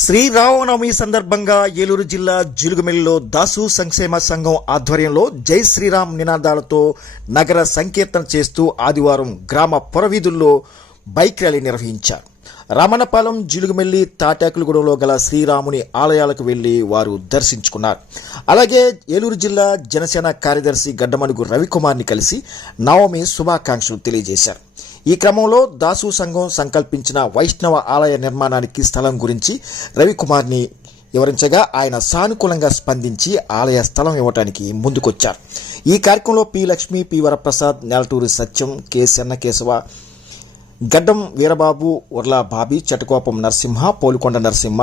శ్రీరామనవమి సందర్భంగా ఏలూరు జిల్లా జిలుగుమిల్లిలో దాసు సంక్షేమ సంఘం ఆధ్వర్యంలో జై శ్రీరామ్ నినాదాలతో నగర సంకీర్తన చేస్తూ ఆదివారం గ్రామ పురవీధుల్లో బైక్ ర్యాలీ నిర్వహించారు. రామన్నపాలెం, జిలుగుమిల్లి, తాటాకులగూడెంలో గల శ్రీరాముని ఆలయాలకు వెళ్లి వారు దర్శించుకున్నారు. అలాగే ఏలూరు జిల్లా జనసేన కార్యదర్శి గడ్డమనుగు రవికుమార్ని కలిసి నవమి శుభాకాంక్షలు తెలియజేశారు. ఈ క్రమంలో దాసు సంఘం సంకల్పించిన వైష్ణవ ఆలయ నిర్మాణానికి స్థలం గురించి రవికుమార్ని వివరించగా ఆయన సానుకూలంగా స్పందించి ఆలయ స్థలం ఇవ్వడానికి ముందుకొచ్చారు. ఈ కార్యక్రమంలో పి లక్ష్మి, పి వరప్రసాద్, నేలటూరి సత్యం, కె చెన్నకేశవ, గడ్డం వీరబాబు, ఉర్లా బాబీ, చటకోపం నరసింహ, పోలుకొండ నరసింహ,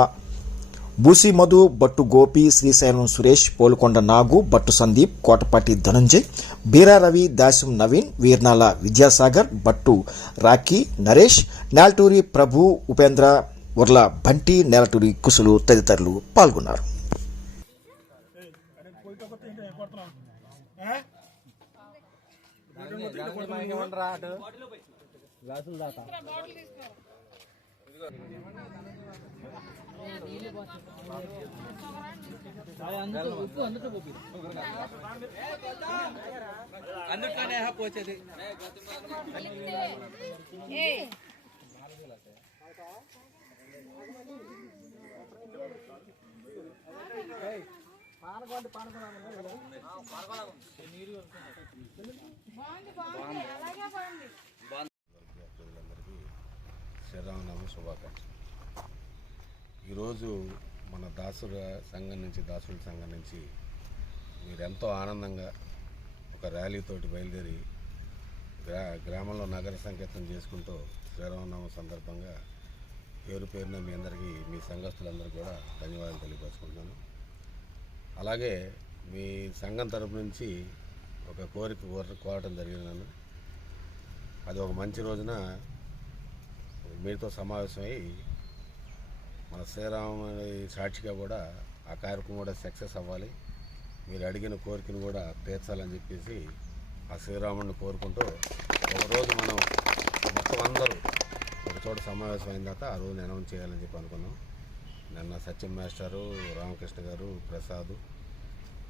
బూసి మధు, బట్టు గోపి, శ్రీశైలం సురేష్, పోలుకొండ నాగు, బట్టు సందీప్, కోటపాటి ధనంజయ్, బీరా రవి, దాసం నవీన్, వీర్నాల విద్యాసాగర్, బట్టు రాఖీ, నరేష్, నేలటూరి ప్రభు, ఉపేంద్ర, ఉర్ల బంటి, నేలటూరి కుసులు తదితరులు పాల్గొన్నారు. అందుకనే పోచేది శ్రీరామనవమి శుభాకాంక్షలు. ఈరోజు మన దాసుల సంఘం నుంచి మీరెంతో ఆనందంగా ఒక ర్యాలీతోటి బయలుదేరి గ్రామంలో నగర సంకీర్తన చేసుకుంటూ శ్రీరామనవమి సందర్భంగా పేరున మీ అందరికీ, మీ సంఘస్థులందరికీ కూడా ధన్యవాదాలు తెలియపరుచుకుంటున్నాను. అలాగే మీ సంఘం తరపు నుంచి ఒక కోరటం జరిగింది నన్ను. అది ఒక మంచి రోజున మీతో సమావేశమై మన శ్రీరాముని సాక్షిగా కూడా ఆ కార్యక్రమం కూడా సక్సెస్ అవ్వాలి, మీరు అడిగిన కోరికను కూడా తీర్చాలని చెప్పేసి ఆ శ్రీరాముడిని కోరుకుంటూ ఒకరోజు మనం మొత్తం అందరూ ఒక చోట సమావేశం అయిన తర్వాత ఆ రోజున అనౌన్స్ చేయాలని చెప్పి అనుకున్నాం. నిన్న సత్యం మాస్టరు, రామకృష్ణ గారు, ప్రసాద్,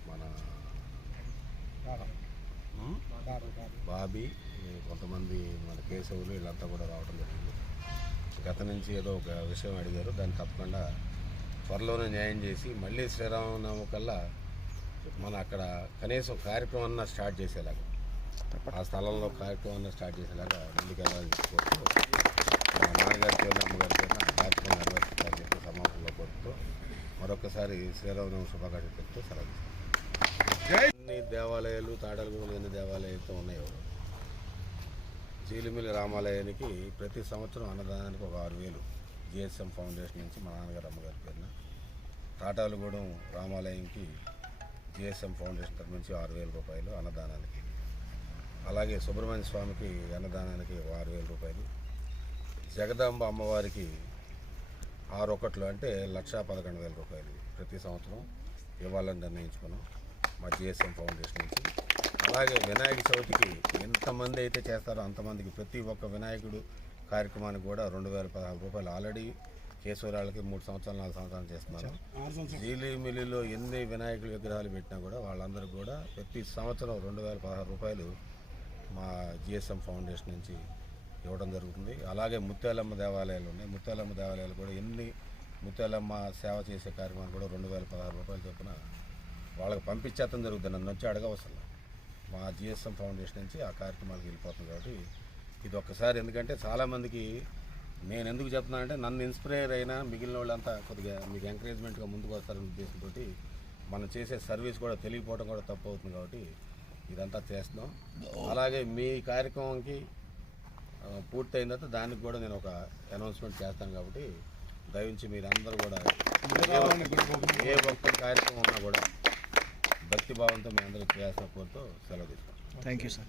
మన బాబీ, కొంతమంది మన కేశవులు వీళ్ళంతా కూడా రావడం జరిగింది. గత నుంచి ఏదో ఒక విషయం అడిగారు, దాన్ని తప్పకుండా త్వరలోనే న్యాయం చేసి మళ్ళీ శ్రీరామనవమి కల్లా మన అక్కడ కనీసం కార్యక్రమం అన్నా స్టార్ట్ చేసేలాగా, ఆ స్థలంలో కార్యక్రమం అన్నా స్టార్ట్ చేసేలాగా ముందుకెళ్ళాలని కోరుతూ మా నాన్నగారి పేరున, అమ్మగారి పేరున కార్యక్రమం నిర్వహిస్తారని చెప్పి సమావేశంలో కోరుతూ మరొకసారి శ్రీరామనవమి శుభాకాంక్షలు చెప్తూ సెలవు. ఎన్ని దేవాలయాలు, తాడలగూడలో ఎన్ని దేవాలయాలతో ఉన్నాయో జిలుగుమిల్లి రామాలయానికి ప్రతి సంవత్సరం అన్నదానానికి ఒక 6,000 జిఎస్ఎం ఫౌండేషన్ నుంచి మా నాన్నగారు, అమ్మగారి పేరున, తాటాలగూడెం రామాలయంకి జిఎస్ఎం ఫౌండేషన్ తరఫు నుంచి 6,000 రూపాయలు అన్నదానానికి, అలాగే సుబ్రహ్మణ్య స్వామికి అన్నదానానికి 6,000 రూపాయలు, జగదాంబ అమ్మవారికి 6 అంటే 1,11,000 రూపాయలు ప్రతి సంవత్సరం ఇవ్వాలని నిర్ణయించుకున్నాం మా జిఎస్ఎం ఫౌండేషన్ నుంచి. అలాగే వినాయక చవితికి ఎంతమంది అయితే చేస్తారో అంతమందికి ప్రతి ఒక్క వినాయకుడు కార్యక్రమానికి కూడా 2,016 రూపాయలు ఆల్రెడీ కేశవరాళ్ళకి 3 సంవత్సరాలు 4 సంవత్సరాలు చేస్తున్నారు. జిలుగుమిల్లిలో ఎన్ని వినాయకుడి విగ్రహాలు పెట్టినా కూడా వాళ్ళందరికీ కూడా ప్రతి సంవత్సరం 2,016 రూపాయలు మా జిఎస్ఎం ఫౌండేషన్ నుంచి ఇవ్వడం జరుగుతుంది. అలాగే ముత్యాలమ్మ దేవాలయాలు ఉన్నాయి, ముత్యాలమ్మ దేవాలయాలు కూడా ఎన్ని ముత్యాలమ్మ సేవ చేసే కార్యక్రమాలు కూడా 2,016 రూపాయలు చొప్పున వాళ్ళకి పంపించేస్తాం జరుగుతుంది. నన్ను వచ్చి అడగవసరం, మా జిఎస్ఎం ఫౌండేషన్ నుంచి ఆ కార్యక్రమాలకు వెళ్ళిపోతుంది. కాబట్టి ఇది ఒక్కసారి, ఎందుకంటే చాలామందికి నేను ఎందుకు చెప్తున్నానంటే నన్ను ఇన్స్పైర్ అయినా మిగిలిన వాళ్ళంతా కొద్దిగా మీకు ఎంకరేజ్మెంట్గా ముందుకు వస్తారనే ఉద్దేశంతో మనం చేసే సర్వీస్ కూడా తెలియకపోవడం కూడా తప్పు అవుతుంది. కాబట్టి ఇదంతా చేస్తున్నాం. అలాగే మీ కార్యక్రమంకి పూర్తయిన తర్వాత దానికి కూడా నేను ఒక అనౌన్స్మెంట్ చేస్తాను. కాబట్టి దయవుంచి మీరందరూ కూడా ఏ ఒక్క కార్యక్రమం ఉన్నా కూడా భక్తిభావంతో మీ అందరూ చేయాల్సిన కోరుతూ సెలవు తీసుకుంటాం. Thank you sir.